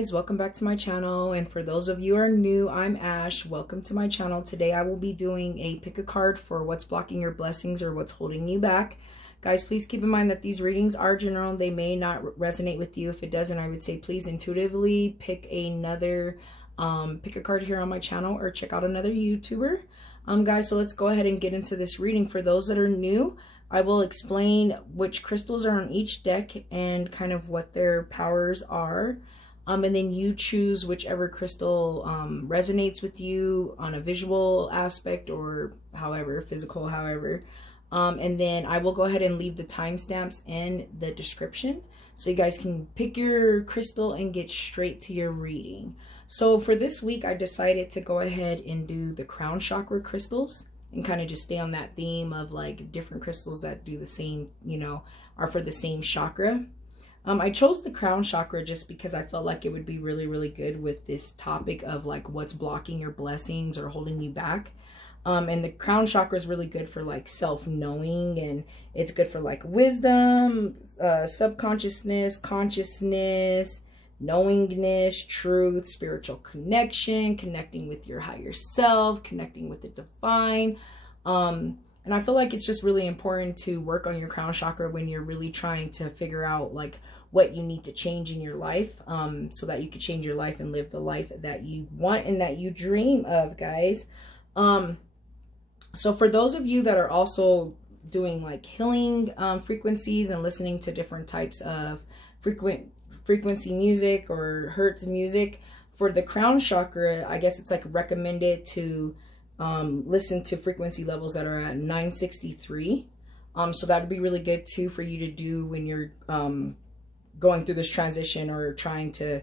guys, welcome back to my channel. And for those of you who are new, I'm Ash. Welcome to my channel. Today I will be doing a pick a card for what's blocking your blessings or what's holding you back. Guys, please keep in mind that these readings are general. They may not resonate with you. If it doesn't, I would say please intuitively pick another pick a card here on my channel or check out another YouTuber. Guys, so let's go ahead and get into this reading. For those that are new, I will explain which crystals are on each deck and kind of what their powers are. And then you choose whichever crystal resonates with you on a visual aspect or however, physical, however. And then I will go ahead and leave the timestamps in the description so you guys can pick your crystal and get straight to your reading. So for this week, I decided to go ahead and do the crown chakra crystals and kind of just stay on that theme of like different crystals that do the same, you know, are for the same chakra. I chose the crown chakra just because I felt like it would be really, really good with this topic of like what's blocking your blessings or holding you back. And the crown chakra is really good for like self-knowing, and it's good for like wisdom, subconsciousness, consciousness, knowingness, truth, spiritual connection, connecting with your higher self, connecting with the divine. And I feel like it's just really important to work on your crown chakra when you're really trying to figure out like what you need to change in your life, so that you can change your life and live the life that you want and that you dream of, guys. So for those of you that are also doing like healing frequencies and listening to different types of frequency music or hertz music, for the crown chakra, I guess it's like recommended to listen to frequency levels that are at 963. So that would be really good too for you to do when you're going through this transition or trying to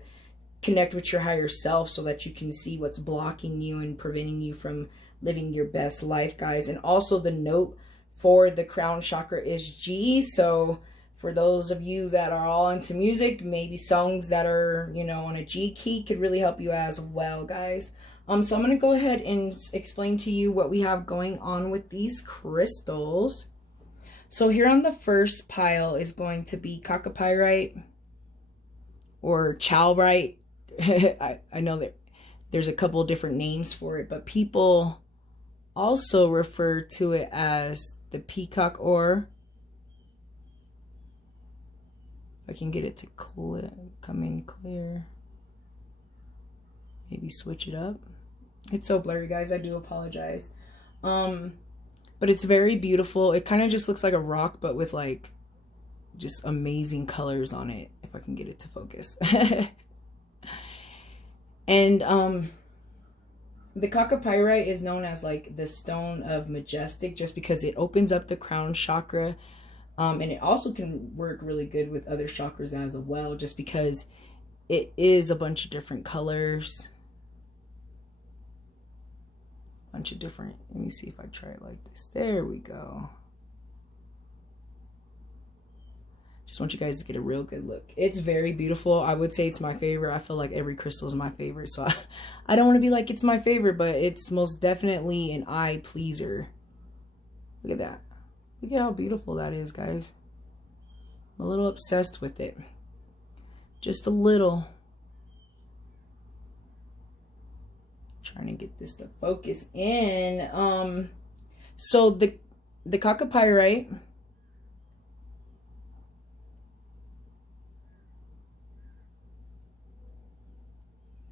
connect with your higher self, so that you can see what's blocking you and preventing you from living your best life, guys. And also the note for the crown chakra is G. So for those of you that are all into music, maybe songs that are, you know, on a G key could really help you as well, guys. So I'm going to go ahead and explain to you what we have going on with these crystals. So here on the first pile is going to be Chalcopyrite or Chalcopyrite. I know that there's a couple different names for it, but people also refer to it as the peacock ore. If I can get it to come in clear. Maybe switch it up. It's so blurry, guys. I do apologize. But it's very beautiful. It kind of just looks like a rock, but with like just amazing colors on it. If I can get it to focus. And the Chalcopyrite is known as like the stone of majestic, just because it opens up the crown chakra. And it also can work really good with other chakras as well, just because it is a bunch of different colors. Bunch of different, let me see if I try it like this. There we go. Just want you guys to get a real good look. It's very beautiful. I would say it's my favorite. I feel like every crystal is my favorite, so I don't want to be like it's my favorite, but it's most definitely an eye pleaser. Look at that. Look at how beautiful that is, guys. I'm a little obsessed with it. Just a little. Trying to get this to focus in. So the Chalcopyrite,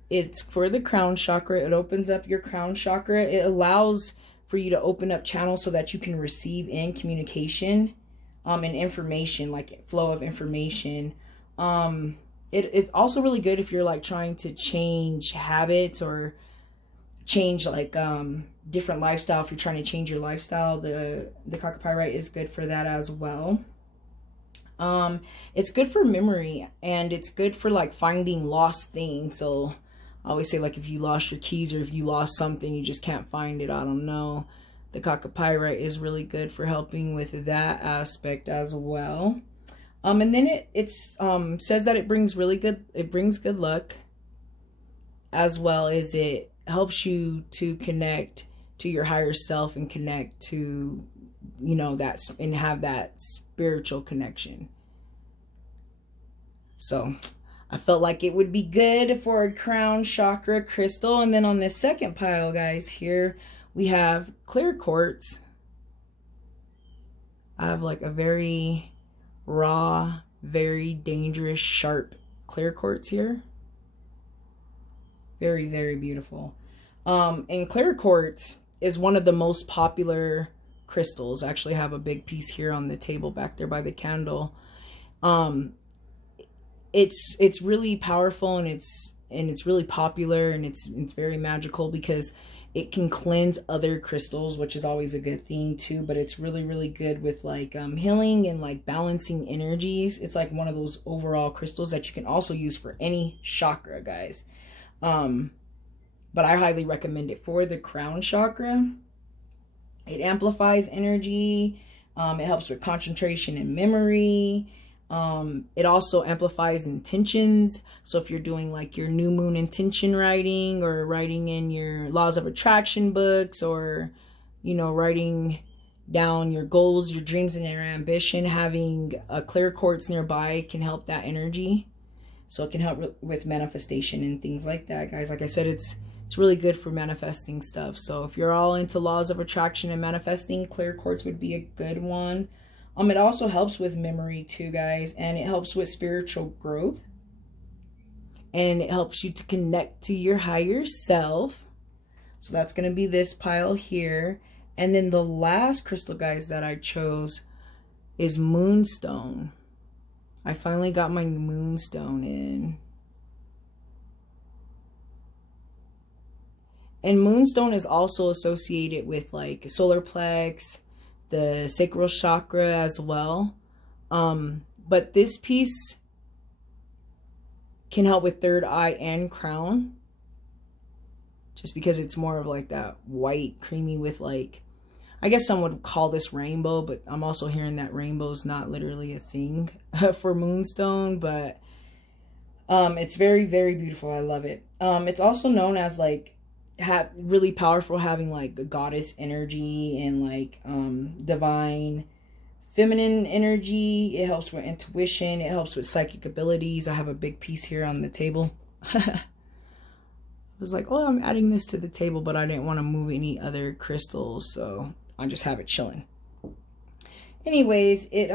it's for the crown chakra. It opens up your crown chakra. It allows for you to open up channels so that you can receive in communication and information, like flow of information. It's also really good if you're like trying to change habits or change like different lifestyle. If you're trying to change your lifestyle, the Chalcopyrite is good for that as well. It's good for memory, and it's good for like finding lost things. So I always say, like, if you lost your keys or if you lost something, you just can't find it, I don't know, the Chalcopyrite is really good for helping with that aspect as well. And then it says that it brings good luck, as well as it helps you to connect to your higher self and connect to, you know, that, and have that spiritual connection. So I felt like it would be good for a crown chakra crystal. And then on this second pile, guys, here we have clear quartz. I have like a very raw, very dangerous, sharp clear quartz here. Very, very beautiful. And clear quartz is one of the most popular crystals. I actually have a big piece here on the table back there by the candle. It's really powerful, and it's really popular, and it's very magical because it can cleanse other crystals, which is always a good thing too. But it's really, really good with like healing and like balancing energies. It's like one of those overall crystals that you can also use for any chakra, guys. But I highly recommend it for the crown chakra. It amplifies energy. It helps with concentration and memory. It also amplifies intentions. So if you're doing like your new moon intention writing, or writing in your laws of attraction books, or, you know, writing down your goals, your dreams, and your ambition, having a clear quartz nearby can help that energy. So it can help with manifestation and things like that, guys. Like I said, it's really good for manifesting stuff. So if you're all into laws of attraction and manifesting, clear quartz would be a good one. It also helps with memory too, guys, and it helps with spiritual growth, and it helps you to connect to your higher self. So that's going to be this pile here. And then the last crystal, guys, that I chose is Moonstone. I finally got my Moonstone in. And Moonstone is also associated with like solar plex, the sacral chakra as well. But this piece can help with third eye and crown, just because it's more of like that white creamy with like, I guess some would call this rainbow, but I'm also hearing that rainbow's not literally a thing for Moonstone. But it's very, very beautiful. I love it. It's also known as like really powerful, having like the goddess energy and like divine feminine energy. It helps with intuition. It helps with psychic abilities. I have a big piece here on the table. I was like, oh, I'm adding this to the table, but I didn't want to move any other crystals, so I just have it chilling. Anyways, it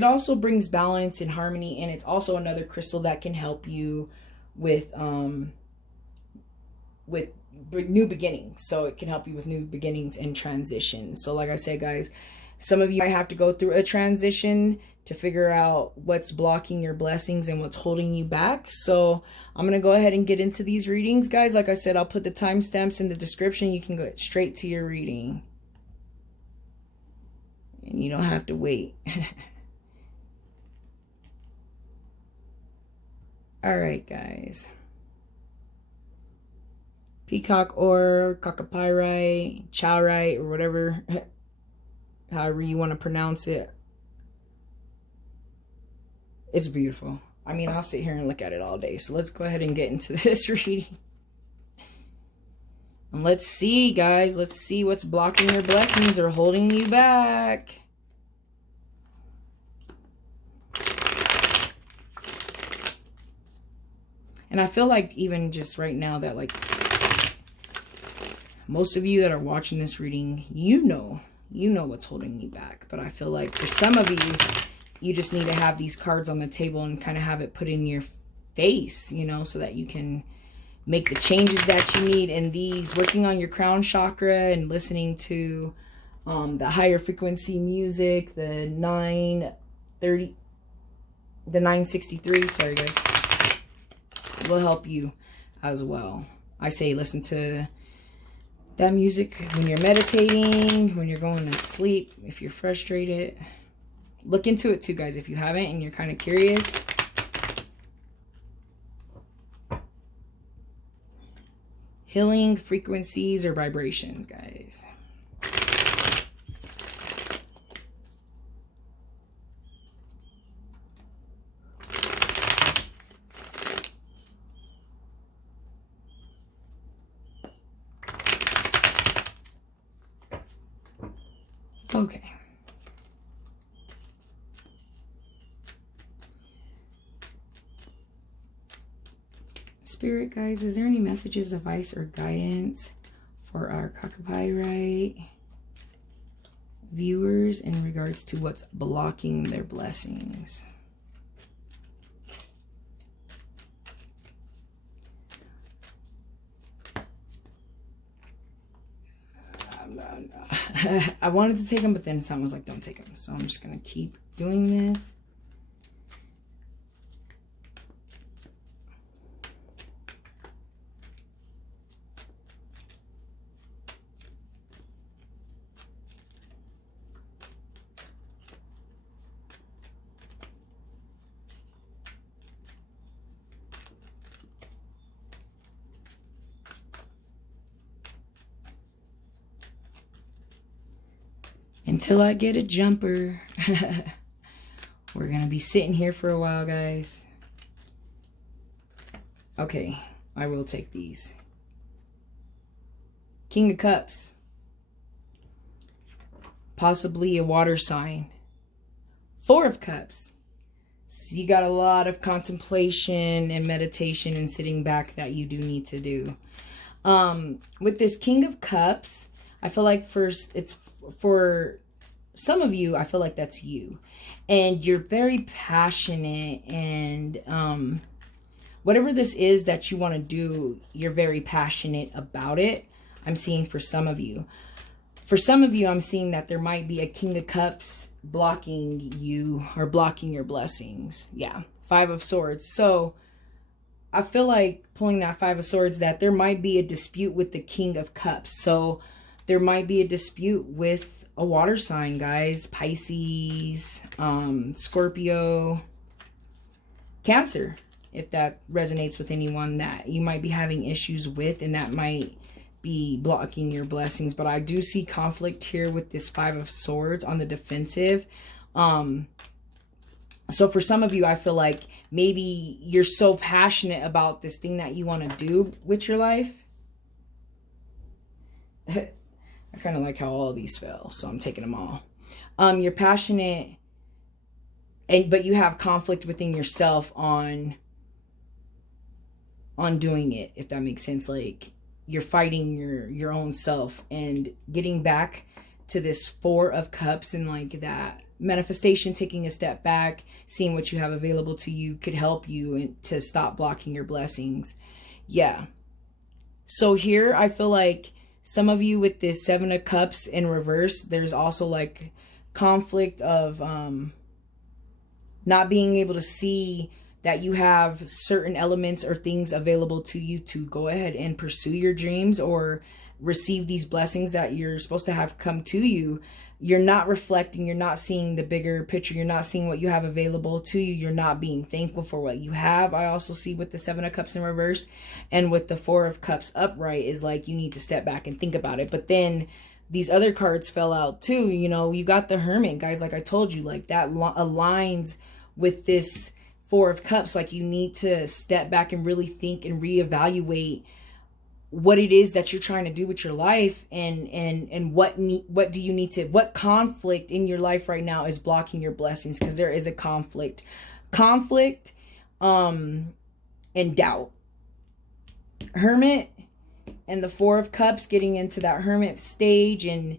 also brings balance and harmony, and it's also another crystal that can help you with new beginnings. So it can help you with new beginnings and transitions. So like I said, guys, some of you might have to go through a transition to figure out what's blocking your blessings and what's holding you back. So I'm going to go ahead and get into these readings, guys. Like I said, I'll put the timestamps in the description. You can go straight to your reading, and you don't have to wait. All right, guys. Peacock or Chalcopyrite, charade, or whatever, however you want to pronounce it. It's beautiful. I mean, I'll sit here and look at it all day. So let's go ahead and get into this reading. And let's see, guys. Let's see what's blocking your blessings or holding you back. And I feel like even just right now that like most of you that are watching this reading, you know what's holding you back. But I feel like for some of you, you just need to have these cards on the table and kind of have it put in your face, you know, so that you can make the changes that you need. And these, working on your crown chakra and listening to the higher frequency music, the 963, sorry guys, will help you as well. I say listen to that music when you're meditating, when you're going to sleep, if you're frustrated. Look into it too, guys, if you haven't and you're kind of curious. Healing frequencies or vibrations, guys. Okay. Spirit, guys, is there any messages, advice, or guidance for our Chalcopyrite viewers in regards to what's blocking their blessings? I wanted to take them, but then someone was like, don't take them. So I'm just going to keep doing this. Until I get a jumper. We're going to be sitting here for a while, guys. Okay, I will take these. King of Cups. Possibly a water sign. Four of Cups. So you got a lot of contemplation and meditation and sitting back that you do need to do. With this King of Cups, I feel like it's for some of you, I feel like that's you. And you're very passionate, and whatever this is that you want to do, you're very passionate about it. I'm seeing for some of you. For some of you, I'm seeing that there might be a King of Cups blocking you or blocking your blessings. Yeah, Five of Swords. So I feel like pulling that Five of Swords, that there might be a dispute with the King of Cups. So there might be a dispute with a water sign, guys. Pisces, Scorpio, Cancer, if that resonates with anyone that you might be having issues with, and that might be blocking your blessings. But I do see conflict here with this Five of Swords on the defensive. So for some of you, I feel like maybe you're so passionate about this thing that you want to do with your life. I kind of like how all these fell, so I'm taking them all. You're passionate, but you have conflict within yourself on doing it, if that makes sense. Like, you're fighting your own self, and getting back to this Four of Cups and like that manifestation, taking a step back, seeing what you have available to you could help you to stop blocking your blessings. Yeah. So here, I feel like some of you with this Seven of Cups in reverse, there's also like conflict of not being able to see that you have certain elements or things available to you to go ahead and pursue your dreams or receive these blessings that you're supposed to have come to you. You're not reflecting, you're not seeing the bigger picture, you're not seeing what you have available to you, you're not being thankful for what you have. I also see with the Seven of Cups in reverse and with the Four of Cups upright is like you need to step back and think about it. But then these other cards fell out too. You know, you got the Hermit, guys, like I told you, like that aligns with this Four of Cups. Like, you need to step back and really think and reevaluate what it is that you're trying to do with your life, and what do you need to, what conflict in your life right now is blocking your blessings, because there is a conflict and doubt. Hermit and the Four of Cups, getting into that Hermit stage and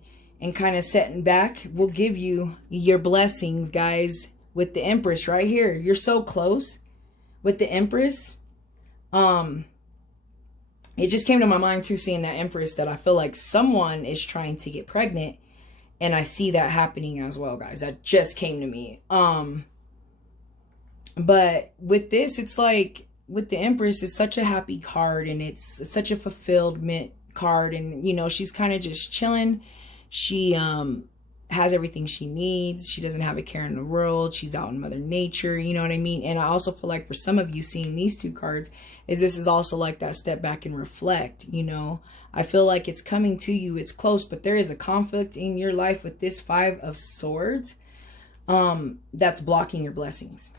kind of setting back will give you your blessings, guys. With the Empress right here, you're so close with the Empress. It just came to my mind too, seeing that Empress, that I feel like someone is trying to get pregnant, and I see that happening as well, guys. That just came to me. But with this, it's like with the Empress, it's such a happy card, and it's such a fulfillment card, and you know, she's kind of just chilling. She has everything she needs. She doesn't have a care in the world. She's out in Mother Nature, you know what I mean? And I also feel like for some of you seeing these two cards, this is also like that step back and reflect, you know? I feel like it's coming to you, it's close, but there is a conflict in your life with this Five of Swords that's blocking your blessings.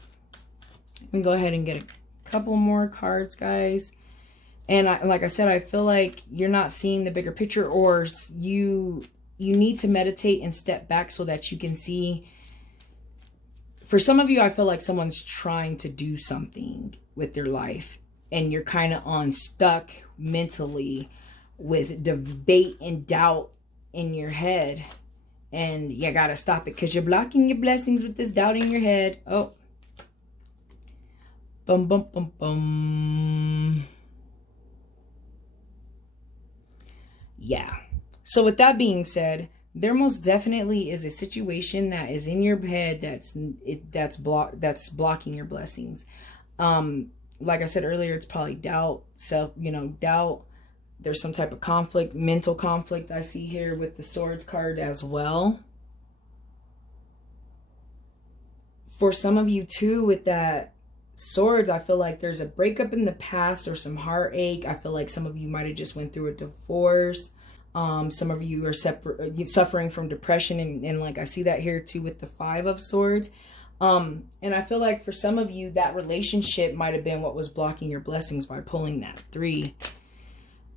Let me go ahead and get a couple more cards, guys. And like I said, I feel like you're not seeing the bigger picture, or you need to meditate and step back so that you can see. For some of you, I feel like someone's trying to do something with their life, and you're kind of stuck mentally with debate and doubt in your head. And you gotta stop it because you're blocking your blessings with this doubt in your head. Oh. Bum, bum, bum, bum. Yeah. So with that being said, there most definitely is a situation that is in your head that's blocking your blessings. Like I said earlier, it's probably doubt, doubt. There's some type of conflict, mental conflict I see here with the Swords card as well. For some of you too, with that Swords, I feel like there's a breakup in the past or some heartache. I feel like some of you might have just went through a divorce. Some of you are suffering from depression, and like I see that here too with the Five of Swords. And I feel like for some of you, that relationship might have been what was blocking your blessings by pulling that Three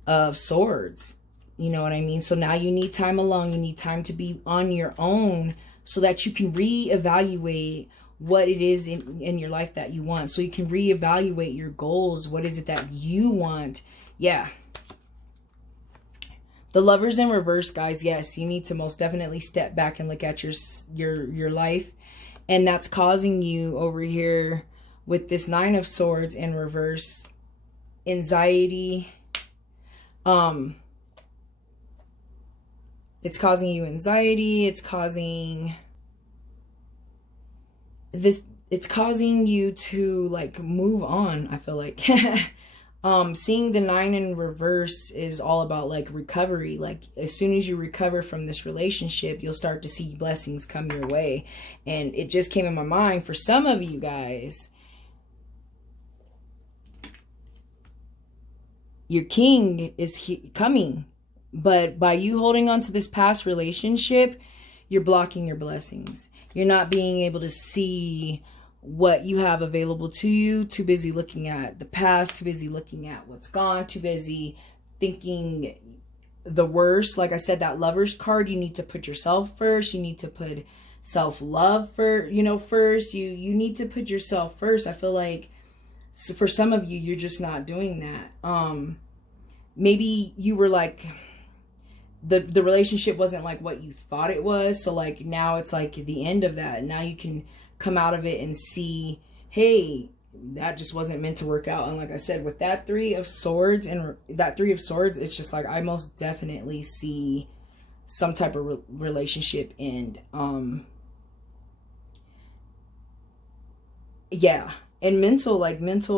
of Swords. You know what I mean? So now you need time alone. You need time to be on your own so that you can reevaluate what it is in your life that you want. So you can reevaluate your goals. What is it that you want? Yeah. The Lovers in reverse, guys. Yes, you need to most definitely step back and look at your life. And that's causing you over here with this Nine of Swords in reverse, anxiety. It's causing you anxiety. It's causing you to like move on. I feel like seeing the Nine in reverse is all about like recovery. Like as soon as you recover from this relationship, you'll start to see blessings come your way. And it just came in my mind for some of you guys, your king is coming, but by you holding on to this past relationship, you're blocking your blessings. You're not being able to see what you have available to you. Too busy looking at the past, too busy looking at what's gone, too busy thinking the worst. Like I said, that Lovers card, you need to put yourself first. You need to put self-love first. You need to put yourself first. I feel like for some of you, you're just not doing that. Maybe you were like, the relationship wasn't like what you thought it was. So like now it's like the end of that. And now you can come out of it and see, hey, that just wasn't meant to work out. And like I said, with that Three of Swords it's just like, I most definitely see some type of relationship end. Yeah. And mental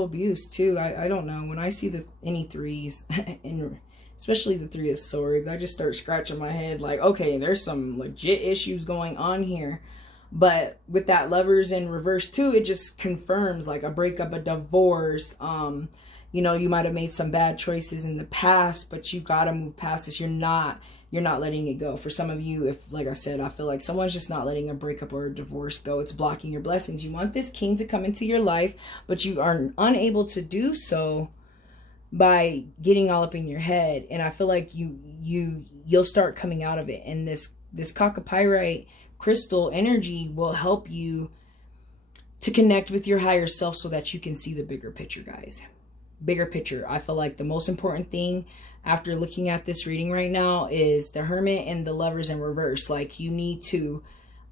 abuse too. I don't know. When I see any threes, and especially the Three of Swords, I just start scratching my head like, okay, there's some legit issues going on here. But with that Lovers in reverse too, it just confirms like a breakup, a divorce. You might have made some bad choices in the past, but you got to move past this. You're not letting it go. For some of you, if like I said, I feel like someone's just not letting a breakup or a divorce go. It's blocking your blessings. You want this king to come into your life, but you are unable to do so by getting all up in your head. And I feel like you'll start coming out of it. And this Chalcopyrite crystal energy will help you to connect with your higher self so that you can see the bigger picture, guys. Bigger picture. I feel like the most important thing after looking at this reading right now is the Hermit and the Lovers in reverse. Like you need to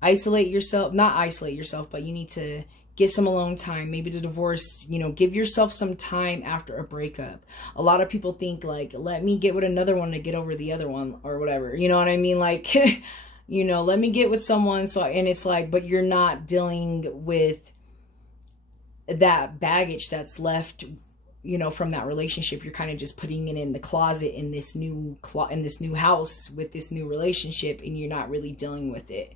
isolate yourself, not isolate yourself, but you need to get some alone time. Maybe the divorce, give yourself some time after a breakup. A lot of people think like, let me get with another one to get over the other one or whatever. You know what I mean? Like, let me get with someone. And it's like, but you're not dealing with that baggage that's left, from that relationship. You're kind of just putting it in the closet in this new house with this new relationship, and you're not really dealing with it.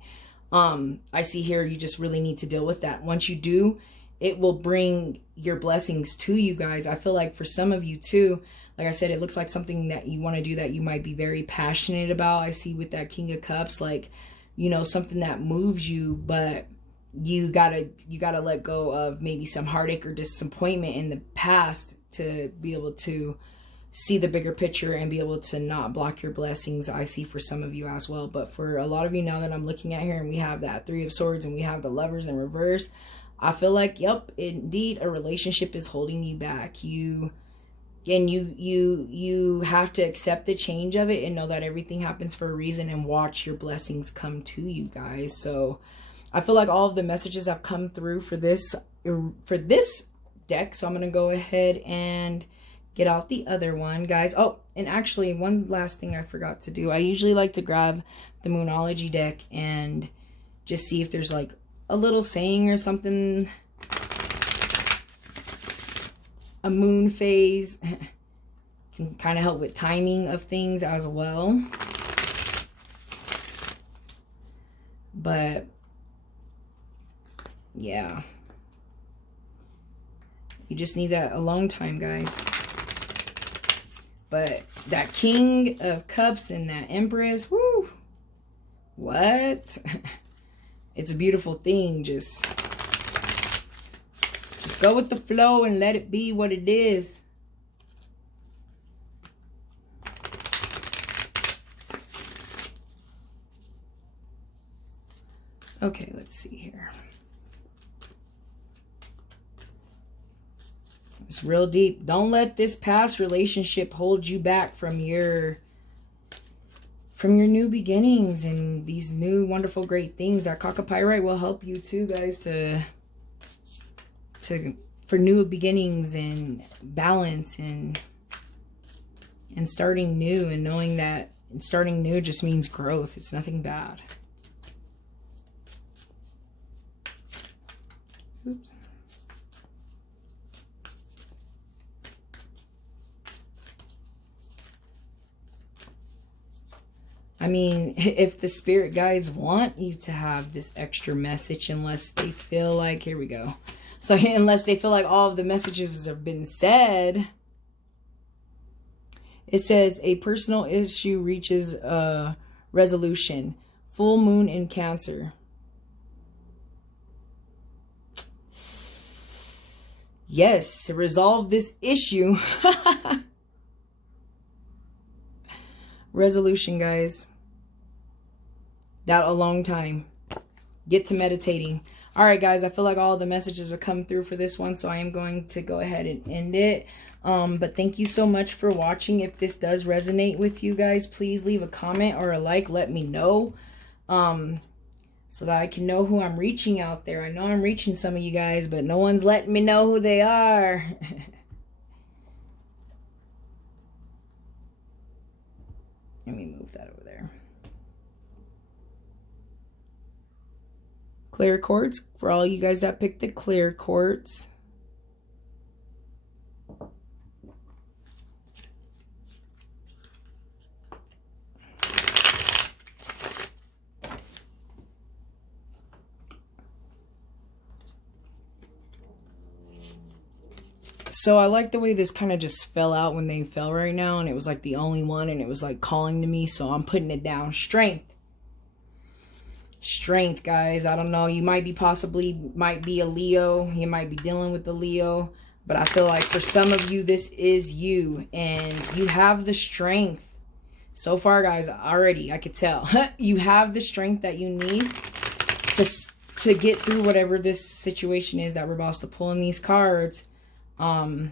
I see here, you just really need to deal with that. Once you do, it will bring your blessings to you guys. I feel like for some of you too, like I said, it looks like something that you want to do that you might be very passionate about. I see with that King of Cups, like, something that moves you, but you gotta let go of maybe some heartache or disappointment in the past to be able to see the bigger picture and be able to not block your blessings. I see for some of you as well. But for a lot of you, now that I'm looking at here and we have that Three of Swords and we have the Lovers in reverse, I feel like, yep, indeed, a relationship is holding you back. You and you have to accept the change of it and know that everything happens for a reason, and watch your blessings come to you, guys. So I feel like all of the messages have come through for this deck. So I'm going to go ahead and get out the other one, guys. Oh, and actually one last thing I forgot to do. I usually like to grab the Moonology deck and just see if there's like a little saying or something. A moon phase can kind of help with timing of things as well. But yeah, you just need that alone time, guys. But that King of Cups and that Empress, whoo, what? It's a beautiful thing. Just go with the flow and let it be what it is. Okay, let's see here. It's real deep. Don't let this past relationship hold you back from your new beginnings and these new wonderful great things. That Chalcopyrite will help you too, guys, for new beginnings and balance and starting new, and knowing that starting new just means growth. It's nothing bad. Oops. I mean, if the spirit guides want you to have this extra message, unless they feel like, here we go. So unless they feel like all of the messages have been said, it says a personal issue reaches a resolution. Full moon in Cancer. Yes, to resolve this issue. Resolution, guys. That alone time. Get to meditating. All right, guys, I feel like all the messages have come through for this one, so I am going to go ahead and end it. But thank you so much for watching. If this does resonate with you guys, please leave a comment or a like. Let me know, so that I can know who I'm reaching out there. I know I'm reaching some of you guys, but no one's letting me know who they are. Let me move that over there. Clear quartz for all you guys that picked the clear quartz. So I like the way this kind of just fell out when they fell right now, and it was like the only one, and it was like calling to me, so I'm putting it down. Strength. Strength, guys. I don't know. You might be might be a Leo. You might be dealing with the Leo. But I feel like for some of you, this is you. And you have the strength. So far, guys, already, I could tell. You have the strength that you need to get through whatever this situation is that we're about to pull in these cards. So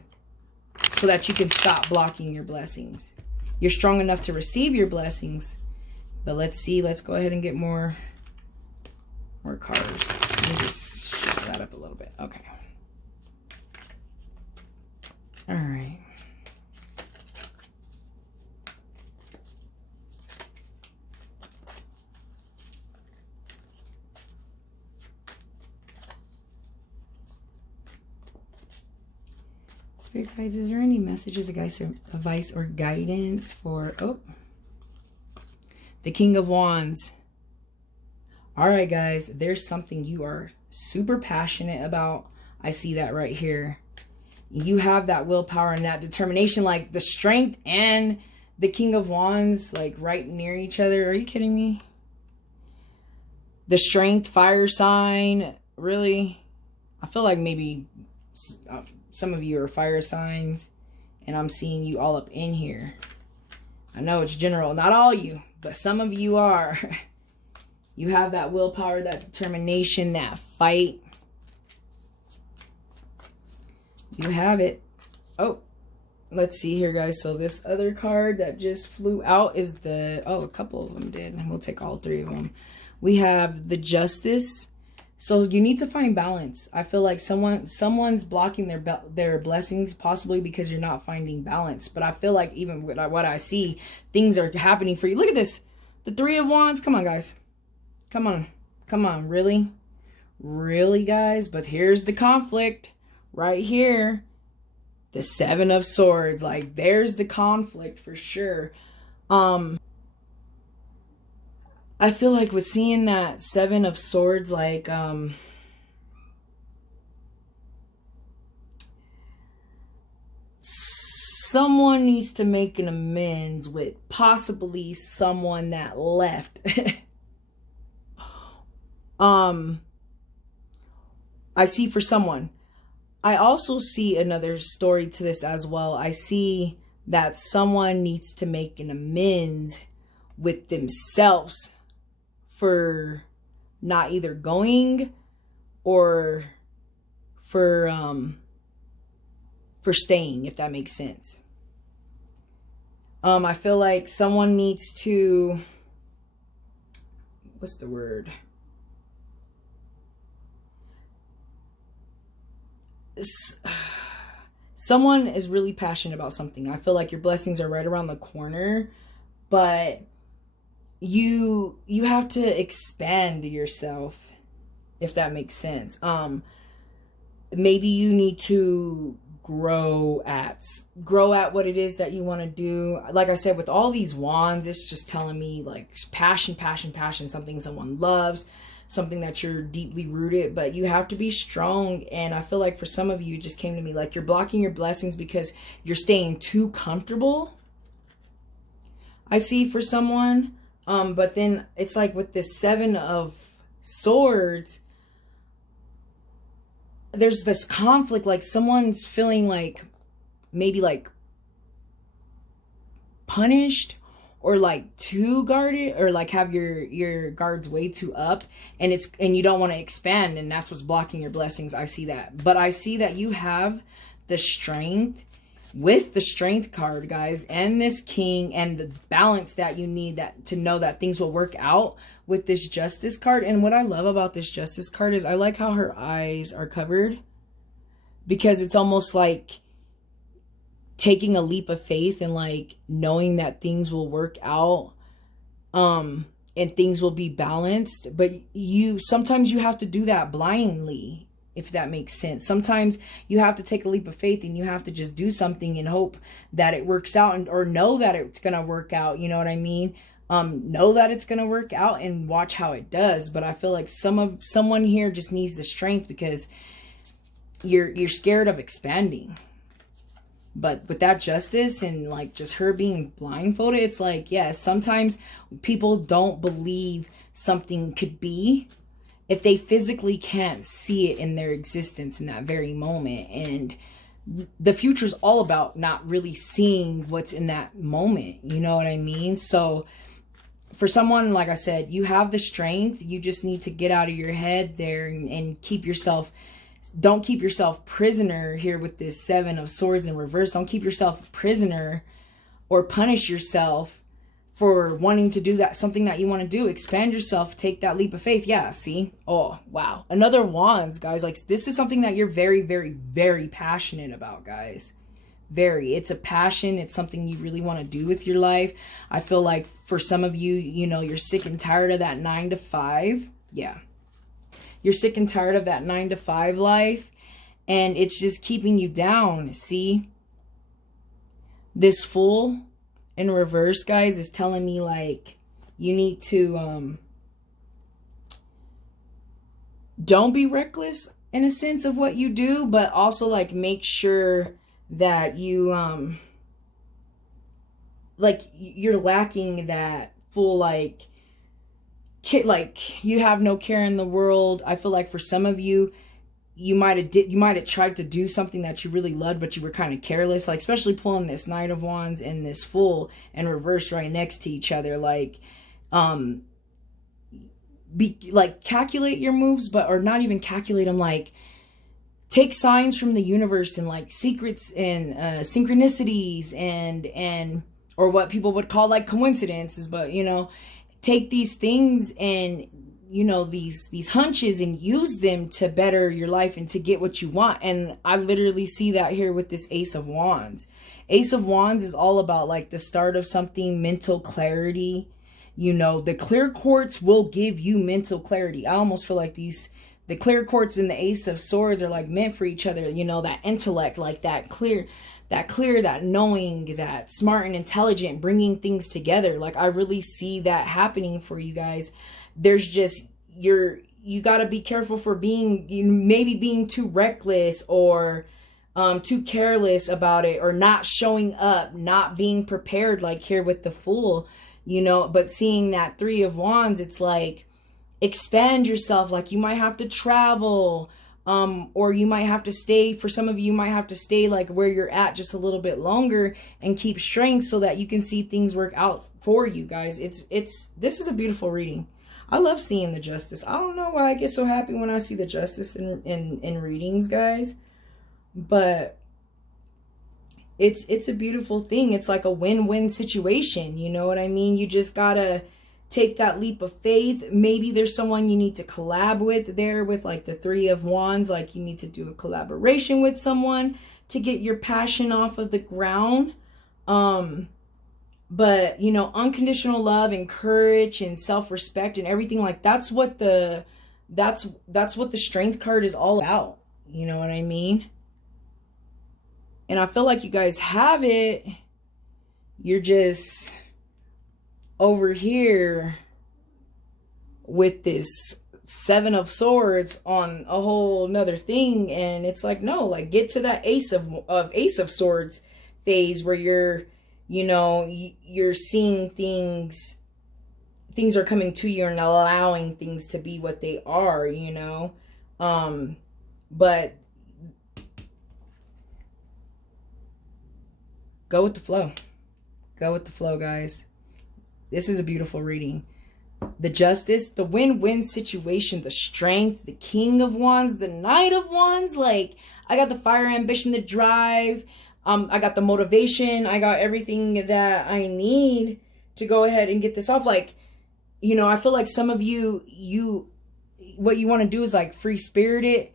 that you can stop blocking your blessings. You're strong enough to receive your blessings. But let's see. Let's go ahead and get more cards. Let me just shift that up a little bit. Okay. All right. Spirit guides, is there any messages, advice, or guidance for the King of Wands? All right, guys, there's something you are super passionate about. I see that right here. You have that willpower and that determination, like the strength and the King of Wands, like right near each other. Are you kidding me? The strength, fire sign, really? I feel like maybe some of you are fire signs, and I'm seeing you all up in here. I know it's general, not all you, but some of you are. You have that willpower, that determination, that fight. You have it. Oh, let's see here, guys. So this other card that just flew out is the, oh, a couple of them did. We'll take all three of them. We have the Justice. So you need to find balance. I feel like someone's blocking their blessings, possibly because you're not finding balance. But I feel like even with what I see, things are happening for you. Look at this. The Three of Wands. Come on, guys. Come on. Come on. Really? Really, guys? But here's the conflict right here. The Seven of Swords. Like, there's the conflict for sure. I feel like with seeing that Seven of Swords, like, someone needs to make an amends with possibly someone that left. I see for someone. I also see another story to this as well. I see that someone needs to make an amends with themselves for not either going or for staying, if that makes sense. I feel like someone needs to, what's the word? Someone is really passionate about something. I feel like your blessings are right around the corner, but you have to expand yourself, if that makes sense. Maybe you need to grow at what it is that you want to do. Like I said, with all these wands, it's just telling me like passion, something someone loves, something that you're deeply rooted, but you have to be strong. And I feel like for some of you, it just came to me like you're blocking your blessings because you're staying too comfortable. I see for someone. But then it's like with this Seven of Swords, there's this conflict, like someone's feeling like maybe like punished or like too guarded, or like have your guards way too up, and you don't want to expand, and that's what's blocking your blessings. I see that. But I see that you have the strength with the Strength card, guys, and this King, and the balance that you need that to know that things will work out with this Justice card. And what I love about this Justice card is I like how her eyes are covered, because it's almost like taking a leap of faith and like knowing that things will work out, and things will be balanced. But sometimes you have to do that blindly, if that makes sense. Sometimes you have to take a leap of faith and you have to just do something and hope that it works out, or know that it's going to work out. You know what I mean? Know that it's going to work out and watch how it does. But I feel like someone here just needs the strength because you're scared of expanding. But with that Justice and like just her being blindfolded, it's like, yes, sometimes people don't believe something could be if they physically can't see it in their existence in that very moment. And the future is all about not really seeing what's in that moment. You know what I mean? So for someone, like I said, you have the strength. You just need to get out of your head there and keep yourself, don't keep yourself prisoner here with this Seven of Swords in reverse. Don't keep yourself prisoner or punish yourself for wanting to do that, something that you want to do. Expand yourself, take that leap of faith. Yeah, see? Oh, wow. Another Wands, guys. Like, this is something that you're very, very, very passionate about, guys. Very. It's a passion. It's something you really want to do with your life. I feel like for some of you, you know, you're sick and tired of that 9 to 5. Yeah. You're sick and tired of that 9 to 5 life, and it's just keeping you down. See? This Fool in reverse, guys, is telling me like you need to don't be reckless in a sense of what you do, but also like make sure that you like you're lacking that full like you have no care in the world. I feel like for some of you, you might have tried to do something that you really loved, but you were kind of careless. Like, especially pulling this Knight of Wands and this Fool in reverse right next to each other. Like, calculate your moves, or not even calculate them. Like, take signs from the universe and like secrets and synchronicities and or what people would call like coincidences, but you know, take these things and, you know, these hunches and use them to better your life and to get what you want. And I literally see that here with this Ace of Wands. Ace of Wands is all about like the start of something, mental clarity. You know, the clear quartz will give you mental clarity. I almost feel like the clear quartz and the Ace of Swords are like meant for each other. You know, that intellect, like that clear, that knowing, that smart and intelligent, bringing things together. Like I really see that happening for you guys. There's just, you got to be careful for being, maybe being too reckless or too careless about it, or not showing up, not being prepared, like here with the Fool, you know. But seeing that Three of Wands, it's like, expand yourself. Like you might have to travel, or you might have to stay, for some of you might have to stay like where you're at just a little bit longer and keep strength so that you can see things work out for you guys. This is a beautiful reading. I love seeing the Justice. I don't know why I get so happy when I see the Justice in readings, guys. But it's a beautiful thing. It's like a win-win situation. You know what I mean? You just gotta take that leap of faith. Maybe there's someone you need to collab with there with like the Three of Wands. Like you need to do a collaboration with someone to get your passion off of the ground. But, you know, unconditional love and courage and self-respect and everything, like that's what the Strength card is all about. You know what I mean? And I feel like you guys have it. You're just over here with this Seven of Swords on a whole nother thing. And it's like, no, like get to that Ace of Swords phase where you're, you know, you're seeing things are coming to you and allowing things to be what they are, you know. But go with the flow. Go with the flow, guys. This is a beautiful reading. The Justice, the win-win situation, the Strength, the King of Wands, the Knight of Wands. Like, I got the fire, ambition, the drive. I got the motivation. I got everything that I need to go ahead and get this off. Like, you know, I feel like some of you what you want to do is like free spirit it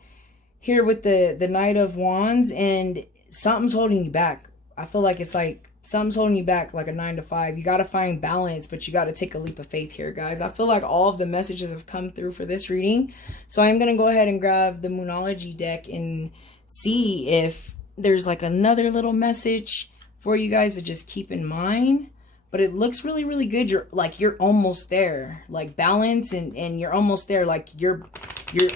here with the Knight of Wands, and something's holding you back. I feel like it's like something's holding you back, like a 9 to 5. You got to find balance, but you got to take a leap of faith here, guys. I feel like all of the messages have come through for this reading. So I'm going to go ahead and grab the Moonology deck and see if there's like another little message for you guys to just keep in mind. But it looks really, really good. You're almost there. Like balance and you're almost there. Like you're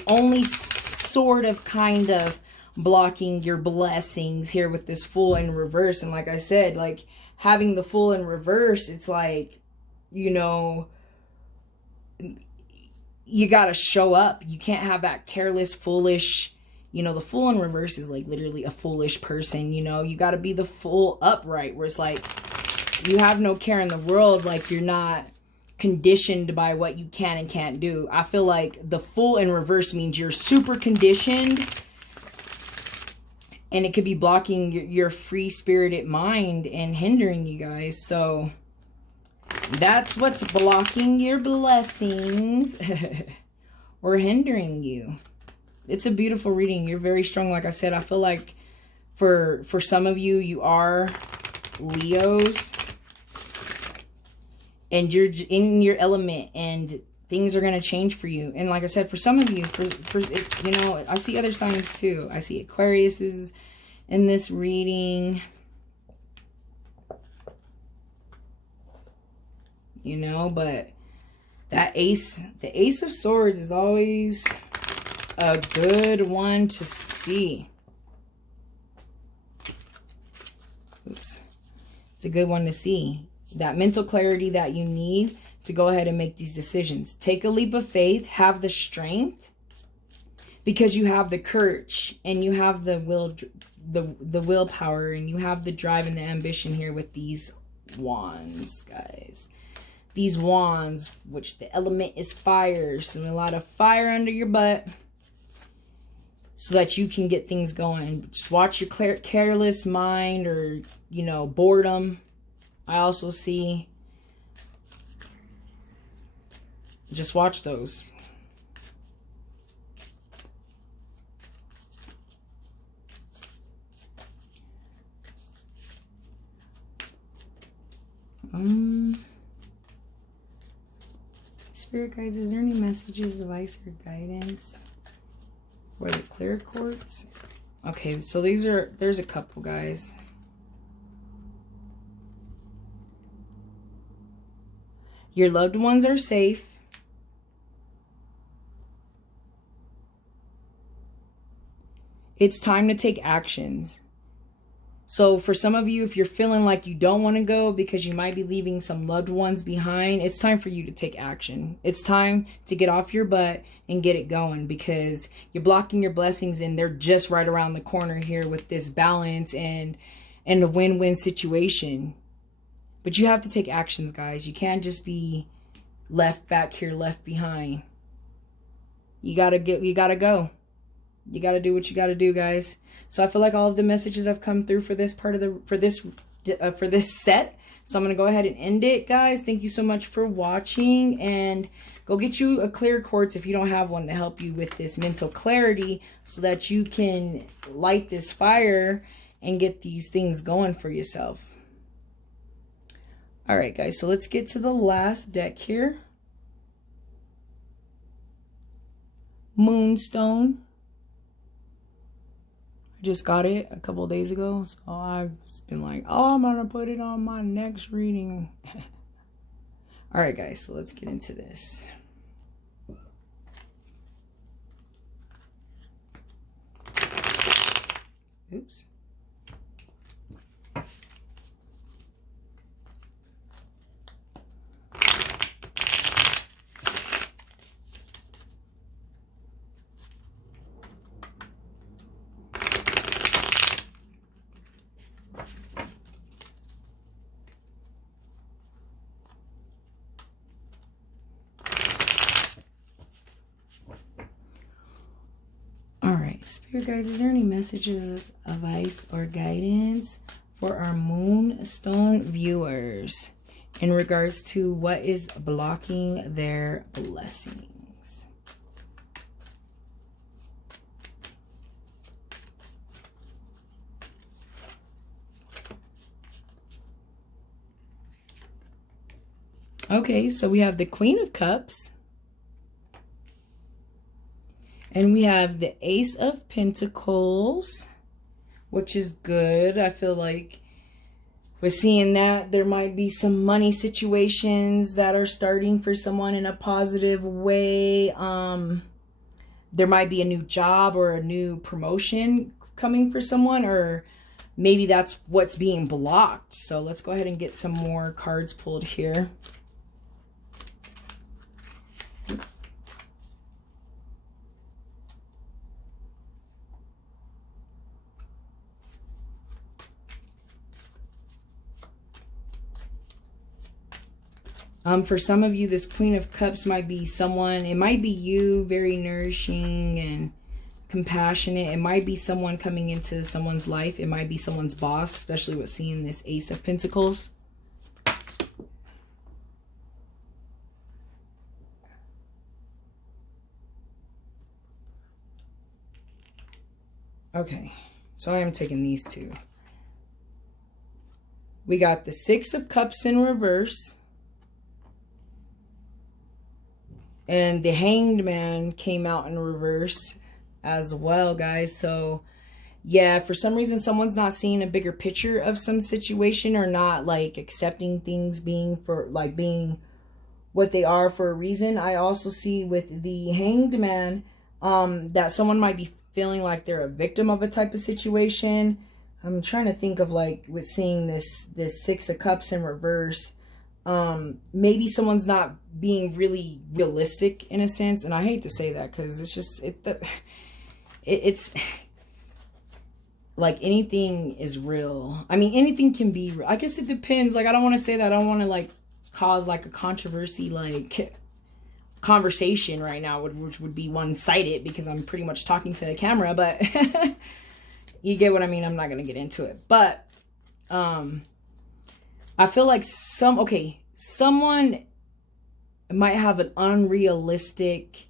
only sort of kind of blocking your blessings here with this Fool in reverse. And like I said, like having the Fool in reverse, it's like, you know, you got to show up. You can't have that careless, foolish, you know, the Fool in reverse is like literally a foolish person. You know, you got to be the Fool upright, where it's like you have no care in the world. Like you're not conditioned by what you can and can't do. I feel like the Fool in reverse means you're super conditioned, and it could be blocking your free-spirited mind and hindering you guys. So that's what's blocking your blessings or hindering you. It's a beautiful reading. You're very strong. Like I said, I feel like for some of you, you are Leos. And you're in your element, and things are going to change for you. And like I said, for some of you, you know, I see other signs too. I see Aquariuses in this reading. You know, but that the Ace of Swords is always a good one to see. Oops. It's a good one to see. That mental clarity that you need to go ahead and make these decisions. Take a leap of faith. Have the strength, because you have the courage and you have the willpower, and you have the drive and the ambition here with these wands, guys. These wands, which the element is fire. So a lot of fire under your butt. so that you can get things going. Just watch your careless mind, or, you know, boredom. I also see. Just watch those. Spirit guides, is there any messages, advice, or guidance for the clear quartz? Okay, so there's a couple, guys. Your loved ones are safe. It's time to take actions. So for some of you, if you're feeling like you don't want to go because you might be leaving some loved ones behind, it's time for you to take action. It's time to get off your butt and get it going, because you're blocking your blessings, and they're just right around the corner here with this balance and the win-win situation. But you have to take actions, guys. You can't just be left back here, left behind. You gotta go. You gotta do what you gotta do, guys. So I feel like all of the messages have come through for this part of the for this set. So I'm gonna go ahead and end it, guys. Thank you so much for watching, and go get you a clear quartz if you don't have one, to help you with this mental clarity, so that you can light this fire and get these things going for yourself. All right, guys. So let's get to the last deck here. Moonstone. Just got it a couple days ago, so I've been like, oh, I'm gonna put it on my next reading. All right, guys, so let's get into this. Oops. Spirit guides, is there any messages, advice, or guidance for our Moonstone viewers in regards to what is blocking their blessings? Okay, so we have the Queen of Cups. And we have the Ace of Pentacles, which is good. I feel like with seeing that, there might be some money situations that are starting for someone in a positive way. There might be a new job or a new promotion coming for someone, or maybe that's what's being blocked. So let's go ahead and get some more cards pulled here. For some of you, this Queen of Cups might be someone, it might be you, very nourishing and compassionate. It might be someone coming into someone's life. It might be someone's boss, especially with seeing this Ace of Pentacles. Okay, so I am taking these two. We got the Six of Cups in reverse. And the Hanged Man came out in reverse as well, guys. So, yeah, for some reason, someone's not seeing a bigger picture of some situation, or not, like, accepting things being what they are for a reason. I also see with the Hanged Man that someone might be feeling like they're a victim of a type of situation. I'm trying to think of, like, with seeing this Six of Cups in reverse. Maybe someone's not being really realistic in a sense, and I hate to say that, because it's just it's like anything is real. I mean, anything can be real. I guess it depends. Like, I don't want to say that. I don't want to like cause like a controversy, like, conversation right now, which would be one-sided because I'm pretty much talking to the camera, but you get what I mean. I'm not going to get into it, but I feel like someone might have an unrealistic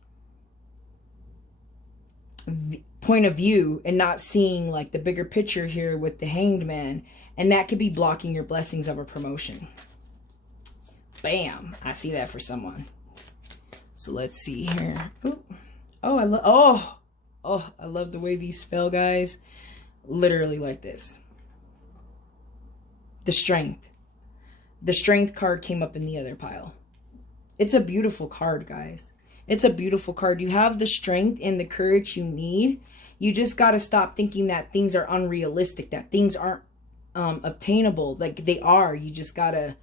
point of view and not seeing like the bigger picture here with the Hanged Man, and that could be blocking your blessings of a promotion. Bam, I see that for someone. So let's see here. Ooh. Oh, I love the way these fell, guys. Literally like this. The Strength. The Strength card came up in the other pile. It's a beautiful card, guys. It's a beautiful card. You have the strength and the courage you need. You just got to stop thinking that things are unrealistic, that things aren't obtainable. Like they are. You just got to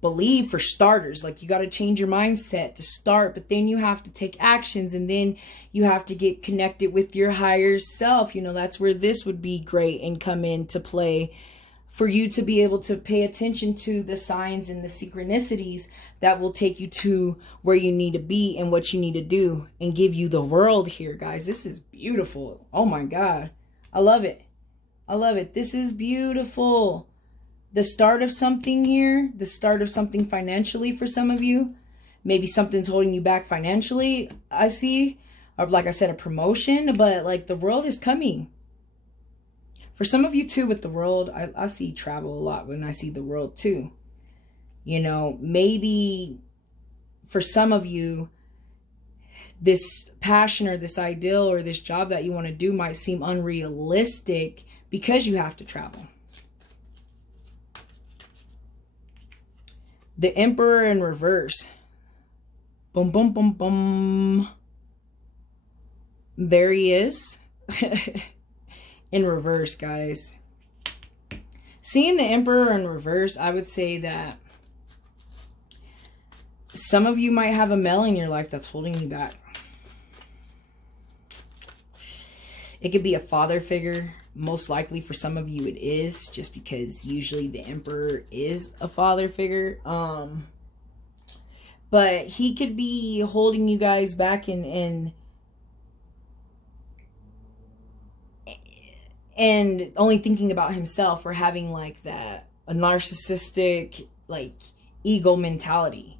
believe, for starters. Like you got to change your mindset to start, but then you have to take actions, and then you have to get connected with your higher self. You know, that's where this would be great and come into play, for you to be able to pay attention to the signs and the synchronicities that will take you to where you need to be and what you need to do, and give you the world here, guys. This is beautiful. Oh my God. I love it. I love it. This is beautiful. The start of something here, the start of something financially for some of you. Maybe something's holding you back financially, I see. Or like I said, a promotion, but like the world is coming. For some of you too with the world, I see travel a lot when I see the world too. You know, maybe for some of you, this passion or this ideal or this job that you want to do might seem unrealistic because you have to travel. The Emperor in reverse. Boom, boom, boom, boom. There he is. In reverse, guys. Seeing the Emperor in reverse, I would say that some of you might have a male in your life that's holding you back. It could be a father figure. Most likely for some of you it is, just because usually the Emperor is a father figure. But he could be holding you guys back and only thinking about himself, or having like that a narcissistic like ego mentality.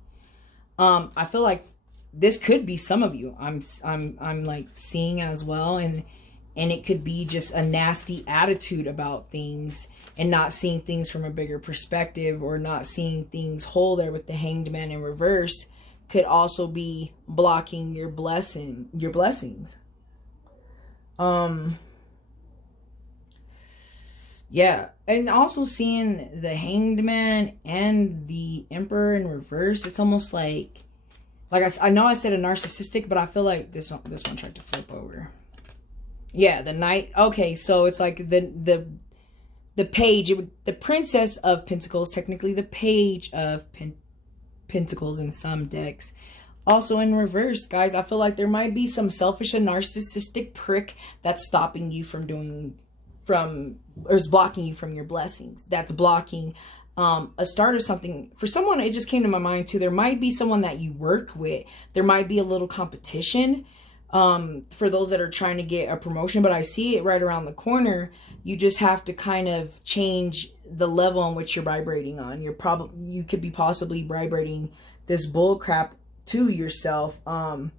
I feel like this could be some of you. I'm like seeing as well, and it could be just a nasty attitude about things and not seeing things from a bigger perspective, or not seeing things whole there with the Hanged Man in reverse. Could also be blocking your blessings. Yeah, and also seeing the Hanged Man and the Emperor in reverse, it's almost like I know I said a narcissistic, but I feel like this one tried to flip over. Yeah, the Knight. Okay, so it's like the page, the Princess of Pentacles, technically the Page of Pentacles in some decks. Also in reverse, guys, I feel like there might be some selfish and narcissistic prick that's stopping you or is blocking you from your blessings. That's blocking a start of something. For someone, it just came to my mind too. There might be someone that you work with. There might be a little competition for those that are trying to get a promotion, but I see it right around the corner. You just have to kind of change the level on which you're vibrating on. You could be possibly vibrating this bull crap to yourself. And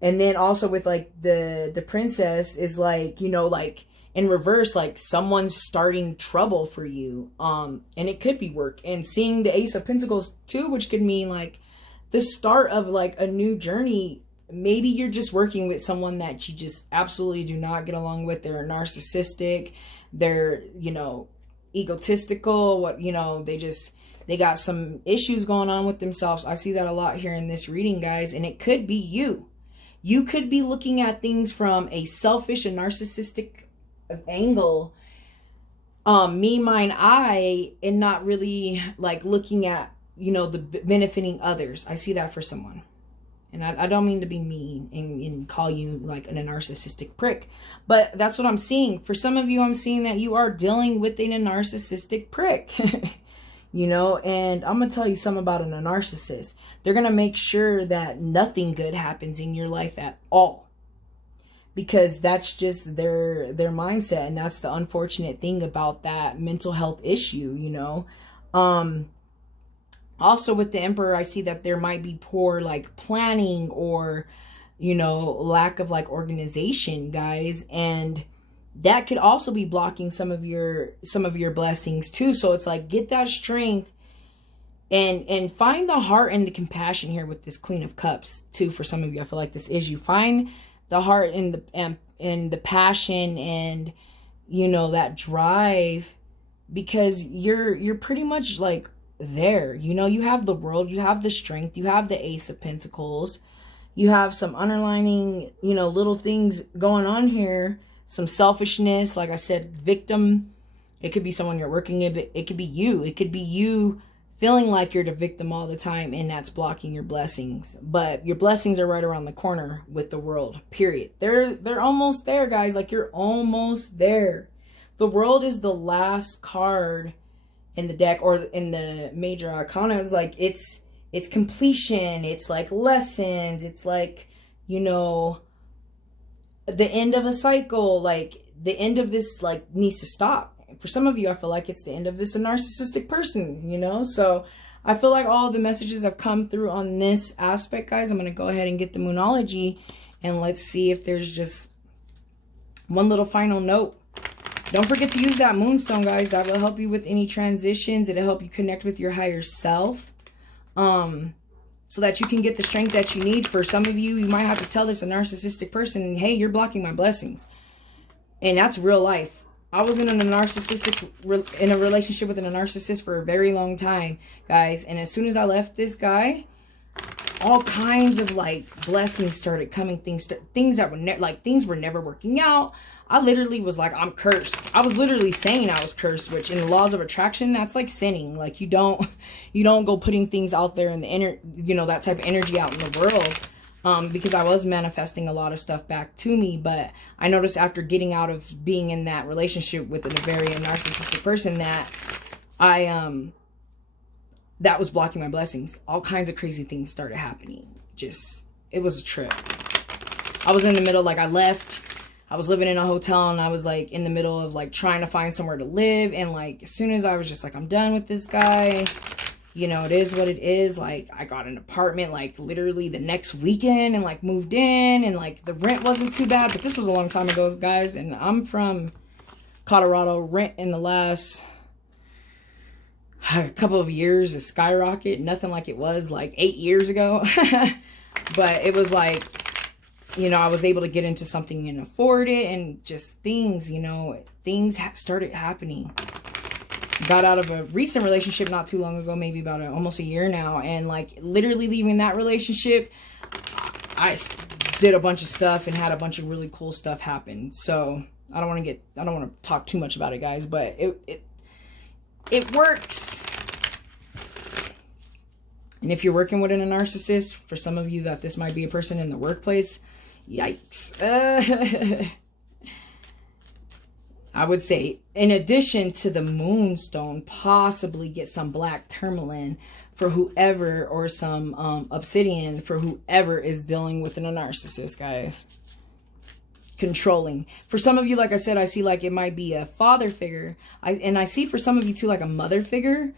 then also with like the Princess is like, you know, like in reverse, like someone's starting trouble for you. And it could be work. And seeing the Ace of Pentacles too, which could mean like the start of like a new journey. Maybe you're just working with someone that you just absolutely do not get along with. They're narcissistic. They're, you know, egotistical. They got some issues going on with themselves. I see that a lot here in this reading, guys. And it could be you. You could be looking at things from a selfish and narcissistic angle. Me, mine, I, and not really like looking at, you know, the benefiting others. I see that for someone. And I don't mean to be mean and call you like a narcissistic prick. But that's what I'm seeing. For some of you, I'm seeing that you are dealing with a narcissistic prick. you know. And I'm gonna tell you something about a narcissist. They're gonna make sure that nothing good happens in your life at all, because that's just their mindset. And that's the unfortunate thing about that mental health issue, you know. Also with the Emperor, I see that there might be poor like planning, or, you know, lack of like organization, guys. And that could also be blocking some of your blessings too. So it's like, get that strength and find the heart and the compassion here with this Queen of Cups too. For some of you, I feel like this is you. Find the heart and the passion and, you know, that drive, because you're pretty much like there, you know. You have the World, you have the Strength, you have the Ace of Pentacles, you have some underlining, you know, little things going on here, some selfishness, like I said, victim. It could be someone you're working with, it could be you feeling like you're the victim all the time, and that's blocking your blessings. But your blessings are right around the corner with the World, period. They're almost there, guys. Like, you're almost there. The World is the last card in the deck, or in the major arcana. Is like, it's completion, it's like lessons, it's like, you know, the end of a cycle, like the end of this like needs to stop. For some of you, I feel like it's the end of this narcissistic person, you know. So I feel like all the messages have come through on this aspect, guys. I'm going to go ahead and get the Moonology, and let's see if there's just one little final note. Don't forget to use that Moonstone, guys. That will help you with any transitions. It'll help you connect with your higher self, so that you can get the strength that you need. For some of you, you might have to tell this a narcissistic person, hey, you're blocking my blessings. And that's real life. I was in a relationship with a narcissist for a very long time, guys. And as soon as I left this guy, all kinds of like blessings started coming. Things that were things were never working out. I literally was like, I'm cursed. I was literally saying I was cursed, which in the laws of attraction, that's like sinning. Like, you don't go putting things out there in the you know, that type of energy out in the world. Because I was manifesting a lot of stuff back to me. But I noticed after getting out of being in that relationship with a very narcissistic person, that that was blocking my blessings. All kinds of crazy things started happening. It was a trip. I was in the middle, like, I left. I was living in a hotel, and I was like in the middle of like trying to find somewhere to live. And like, as soon as I was just like, I'm done with this guy, you know, it is what it is. Like, I got an apartment like literally the next weekend, and like moved in, and like the rent wasn't too bad. But this was a long time ago, guys. And I'm from Colorado. Rent in the last couple of years has skyrocketed. Nothing like it was like 8 years ago. But it was like, you know, I was able to get into something and afford it, and just things, you know, things started happening. Got out of a recent relationship not too long ago, maybe about almost a year now. And like literally leaving that relationship, I did a bunch of stuff and had a bunch of really cool stuff happen. So I don't want to talk too much about it, guys, but it works. And if you're working with a narcissist, for some of you that this might be a person in the workplace, yikes. I would say, in addition to the Moonstone, possibly get some black tourmaline for whoever, or some obsidian for whoever is dealing with a narcissist, guys. Controlling. For some of you, like I said, I see like it might be a father figure. And I see for some of you too, like a mother figure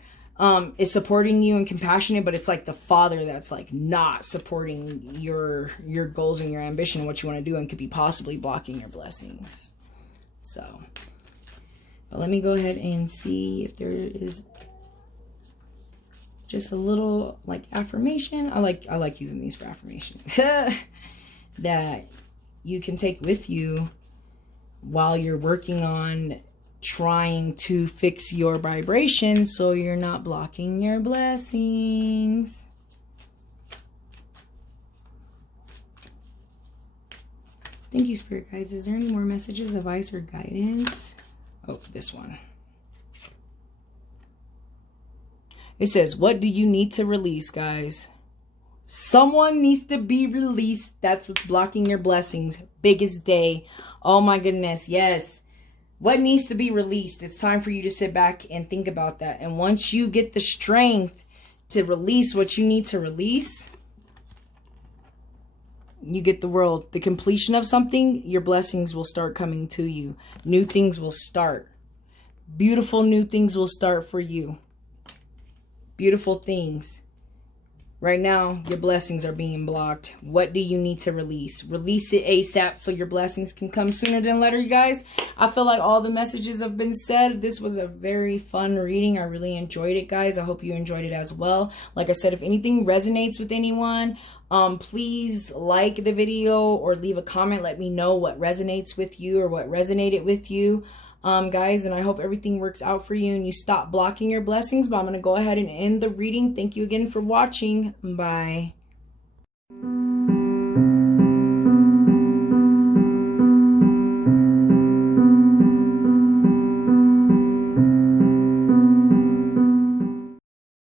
is supporting you and compassionate, but it's like the father that's like not supporting your goals and your ambition and what you want to do, and could be possibly blocking your blessings. So, but let me go ahead and see if there is just a little like affirmation. I like using these for affirmation that you can take with you while you're working on trying to fix your vibration, so you're not blocking your blessings. Thank you, Spirit Guides. Is there any more messages, advice, or guidance? Oh, this one. It says, what do you need to release, guys? Someone needs to be released. That's what's blocking your blessings. Biggest day. Oh my goodness. Yes. What needs to be released? It's time for you to sit back and think about that. And once you get the strength to release what you need to release, you get the world. The completion of something, your blessings will start coming to you. New things will start. Beautiful new things will start for you. Beautiful things. Right now, your blessings are being blocked. What do you need to release? Release it ASAP so your blessings can come sooner than later, you guys. I feel like all the messages have been said. This was a very fun reading. I really enjoyed it, guys. I hope you enjoyed it as well. Like I said, if anything resonates with anyone, please like the video or leave a comment. Let me know what resonates with you or what resonated with you. Guys, and I hope everything works out for you and you stop blocking your blessings. But I'm going to go ahead and end the reading. Thank you again for watching. Bye.